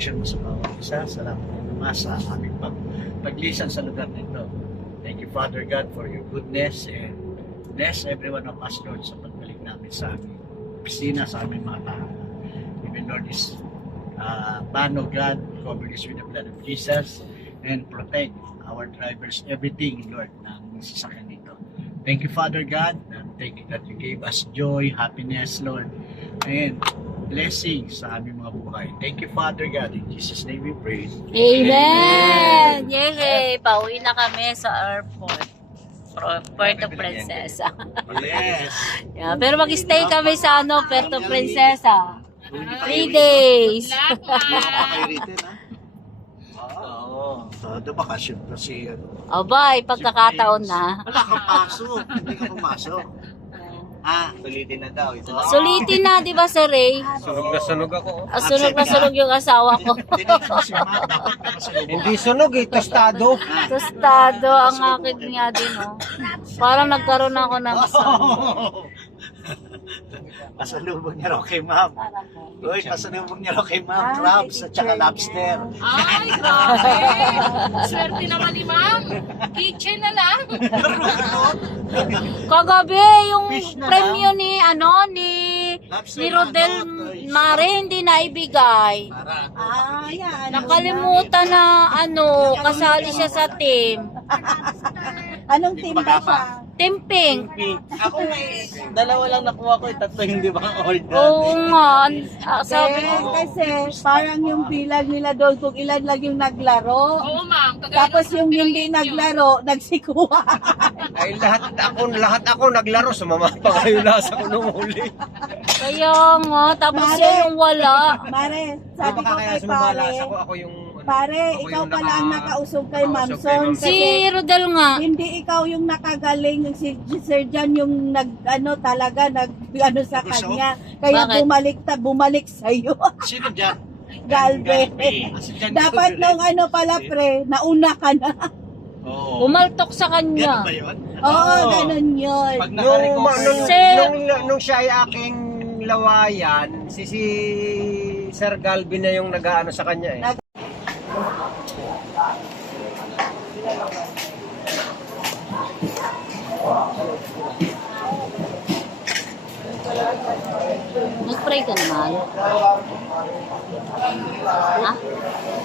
protection mo sa bawat isa. Salamat naman sa aming paglisan sa lugar nito. Thank you, Father God, for your goodness, and bless every one of us, Lord, sa pagbalik namin sa aming opisina, sa aming mga tahanan. Even Lord, this ban of God, cover this with the blood of Jesus, and protect our drivers, everything, Lord, na sasakyan dito. Thank you, Father God, and thank you that you gave us joy, happiness, Lord, and blessings sa aming mga buhay. Thank you, Father God. In Jesus' name we pray. Amen! Yay! Pauwi na kami sa airport. Puerto Princesa. Yes. Yeah, pero mag-stay kami sa Puerto Princesa. 3 days. Kayo rito, na? Oo. Todo bakasyon kasi. Abay, pagkakataon na. Wala kang pasok. Hindi ka pumasok. Sulitin na daw. Sulitin na, di ba, Sir Ray? Sunog na sunog ako. Sunog na sunog yung asawa ko. Tinanong si Ma, dapat nakasalubong. Hindi sunog eh, tostado. Tostado ang akin nga din, oh. Parang nagkaroon ako ng Pasalubong niya raw kay Ma'am. Uy, pasalubong niya raw kay Ma'am. Crabs at saka lobster. Ay, grabe! Swerte naman ni Ma'am. Kitchen na lang. Kagabi, yung Fish na premyo ni, Lobster ni na, Rodel Mare, hindi na ibigay. Yan. Nakalimutan na, kasali siya sa team. Anong team ba siya? Team Pink. Ako dalawa lang nakuha ko, tatlo hindi ba order? Oo nga. Sabi ko, Kasi parang yung bilang nila doon kung ilan lang yung naglaro. Oo, Ma'am. Tapos yung hindi naglaro, nagsikuha. Ay lahat ako naglaro, sumama pa kayo nasa ko nung huli. kaya nga, tapos Mare. siya yung wala. Mare, sabi ko Baka kaya kay sumamala pare, ako yung pare, ako ikaw yung pala ang nakausog kay nakausog Ma'am kay Son. Ma'am. Si Kasi Rodel nga. hindi ikaw yung nakagaling, si Sir John yung talaga sa Nag-usog? kanya. Kaya Bakit? bumalik sa'yo. Sino dyan? Galve. Si Jan Dapat Galve. nung pala pre, nauna ka na. Oo. Bumaltok sa Ganun kanya. ba yun? Oo, ganun yun. Pag nakarecover. nung siya ay aking lawayan, si Sir Galvin na yung nag-aano sa kanya eh. Nag-pray ka naman. Ha?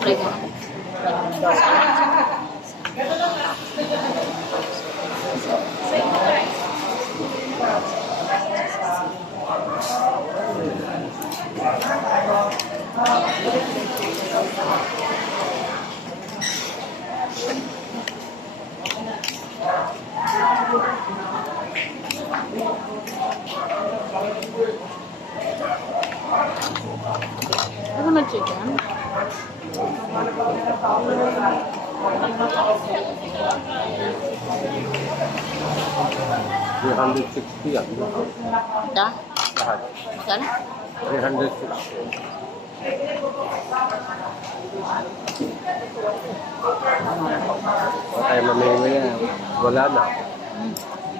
Pray ka. Ano naman chicken? $360 yan. Da? Lahat. Magkano? 360. Kaya mamimili yan. Wala na.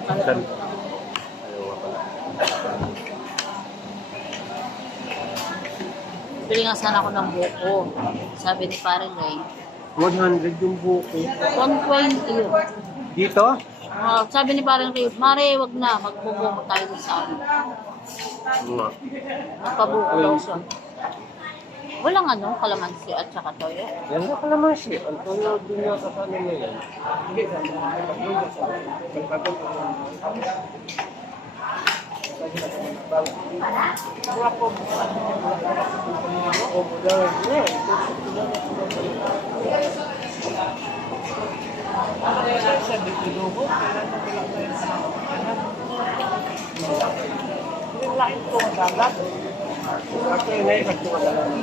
Ayaw nga pala. Bili nga sana ako ng buko. Sabi ni Pare Ray. 100 yung buko. 120 yun. Dito? Sabi ni Pare Ray, Mare, wag na. Magbubuko tayo sa amin. Nga. Magpabuko daw siya. Walang kalamansi at saka toyo. Yan na pala mga shit. Ang toyo din nga sa ano na yan.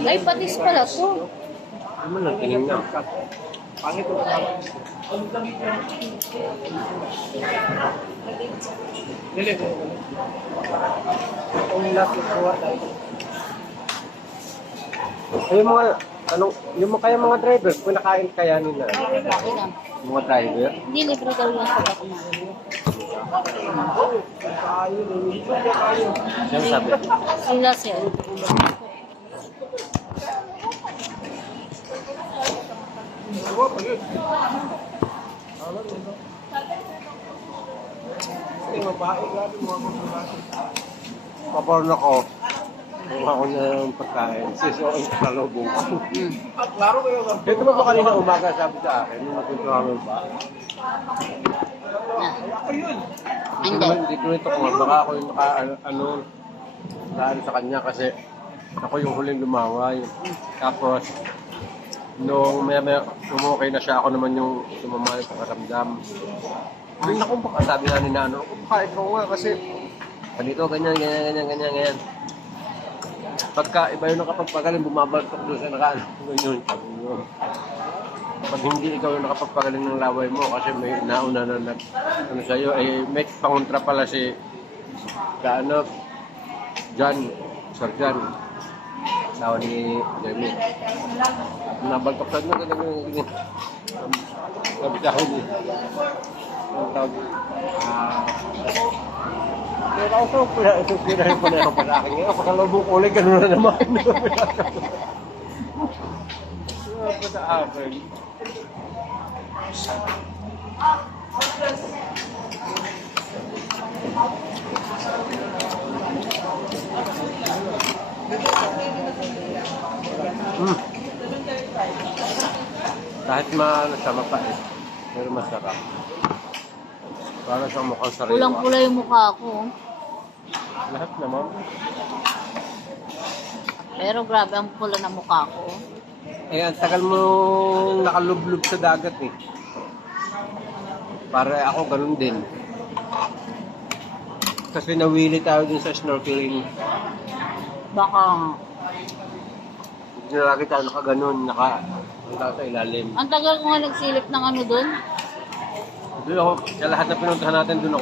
Ay, patis pala to. Ano man ang tingin nga? Ay, yung mga driver, kung nakain kaya nila. Okay na. Mga driver? Hindi, libre daw yan pag kumain. Yan sabi. Sila sir. Paparoon ako. Kung ako ng pagkain. Siso ang kasalubong ko. Dito ba ba kanina umaga sabi sa akin, nung natutuwa mo ba? Hindi. Dito nito ko, baka ako yung daan sa kanya kasi ako yung huling lumaway. Tapos, nung may umukay na siya, ako naman yung sumama yung pakaramdam. Ay, naku, baka sabi nga ni Nano, baka ikaw nga kasi ganito, ganyan. Pagka iba yung nakapagpagaling, bumabaltok doon sa nakaan. Ganyan, sabi mo. Pag hindi ikaw yung nakapagpagaling ng laway mo kasi may nauna na sa'yo, may pangontra pala si John, Sir John. Tawa ni Jeremy. Nabaltok sa doon, ganyan. Sabi sa akin ang tawag. Pero ako pinahin ko na ako pa sa akin ngayon. Pakalabong ulit, gano'n na naman. Pa sa akin. Kahit maano siya mapait, pero masarap. Para siyang mukhang sariwa. Pulang-pula yung mukha ko. Lahat naman. Pero grabe ang pula ng mukha ko. Eh, ang tagal mo nakalublob sa dagat eh. Para ako ganun din. Kasi nawili tayo din sa snorkeling. Baka. Hindi na lagi tayo nakaganon, naka sa ilalim. Ang tagal ko nga nagsilip ng ano dun. Doon ako, sa lahat na pinuntahan natin, doon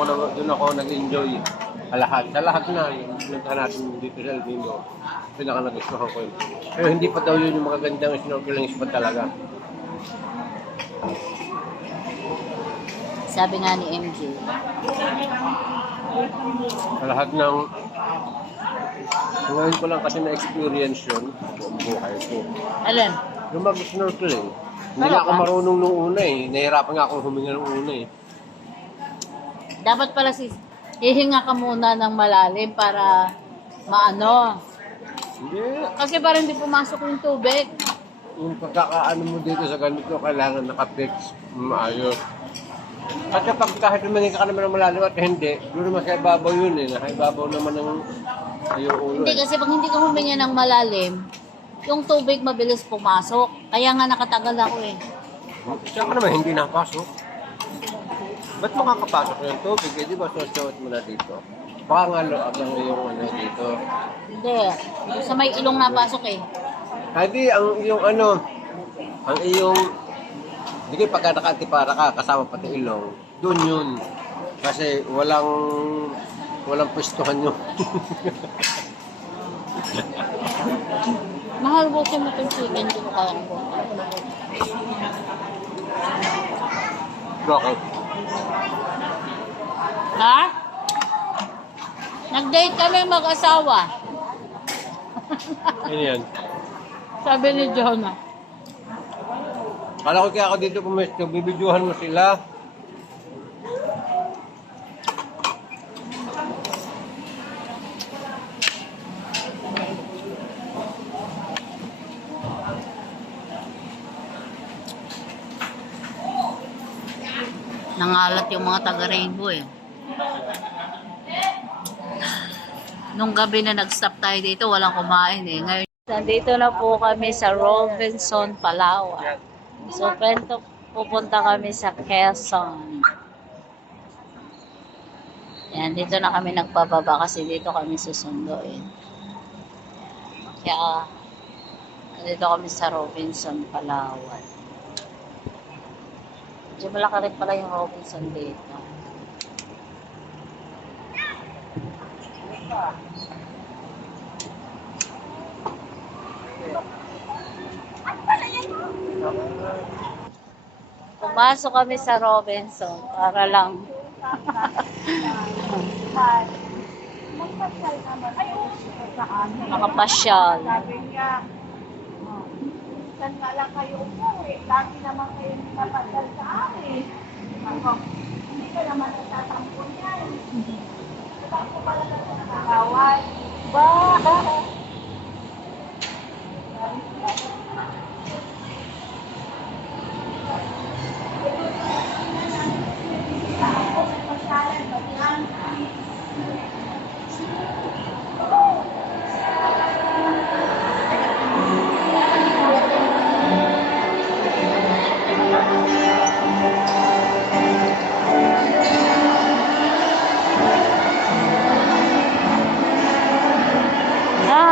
ako nag-enjoy. Sa lahat na pinuntahan natin dito sa El Nido. Pinaka nagustuhan ko yun. Pero hindi pa daw yun yung magagandang snorkeling spot talaga. Sabi nga ni MJ. Sa lahat ng... Ngayon ko lang kasi na-experience yun, buong buhay ko. Alin? Yung mag-snorkeling, hindi na ako marunong nung una eh. Nahirapan nga akong huminga nung una eh. Dapat pala hihinga ka muna ng malalim para maano. Hindi. Kasi parang hindi pumasok yung tubig. Yung pagkakaano mo dito sa ganito, kailangan nakapix, maayos. At kapag kahit huminga ka naman ng malalim at hindi, doon naman sa ibabaw yun eh. Nakaibabaw naman ng iyong ulo Hindi eh. kasi pag hindi ka huminga ng malalim, yung tubig mabilis pumasok. Kaya nga nakatagal ako eh. Saan ka naman hindi napasok? Ba't makakapasok yung tubig? Eh di ba susuot mo na dito? Baka nga loab lang yung ano dito. Hindi. Sa may ilong napasok eh. Hindi, ang iyong ano, ang iyong, hindi kayo pagka nakatipara ka, kasama pati ilong, doon yun. Kasi walang pwestuhan yun. Mahal ko siya matong chicken. Hindi ko kaya ko. Bakit? Ha? Nag-date kami mag-asawa. Ano yan? Sabi ni Jonah. Kala ko kaya ako dito pumesto, bibidyohan mo sila. Nangalat yung mga taga-rainbow eh. Nung gabi na nag-stop tayo dito, walang kumain eh. Ngayon, nandito na po kami sa Robinson, Palawan. So, pupunta kami sa Quezon. Yan, dito na kami nagpababa kasi dito kami susunduin. Kaya, dito kami sa Robinson, Palawan. Medyo malaki rin pala yung Robinson dito. Pumasok kami sa Robinson para lang makapasyal. minsan nga lang kayo umuwi. Lagi naman kayo napadal sa amin. Ako, hindi ka naman nagtatampo niyan. Tatampo pala ka sa nakakaway. Ba? Ako, may pasyalan ba yan?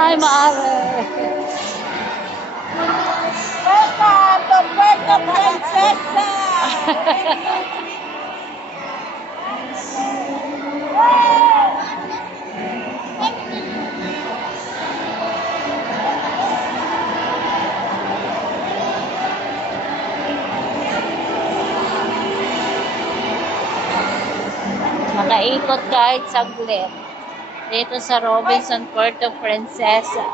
Hi, Mare. Welcome to Puerto Princesa! Nakaikot kahit saglit. Dito sa Robinson, Puerto Princesa.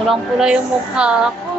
Pulang-pula yung mukha ko.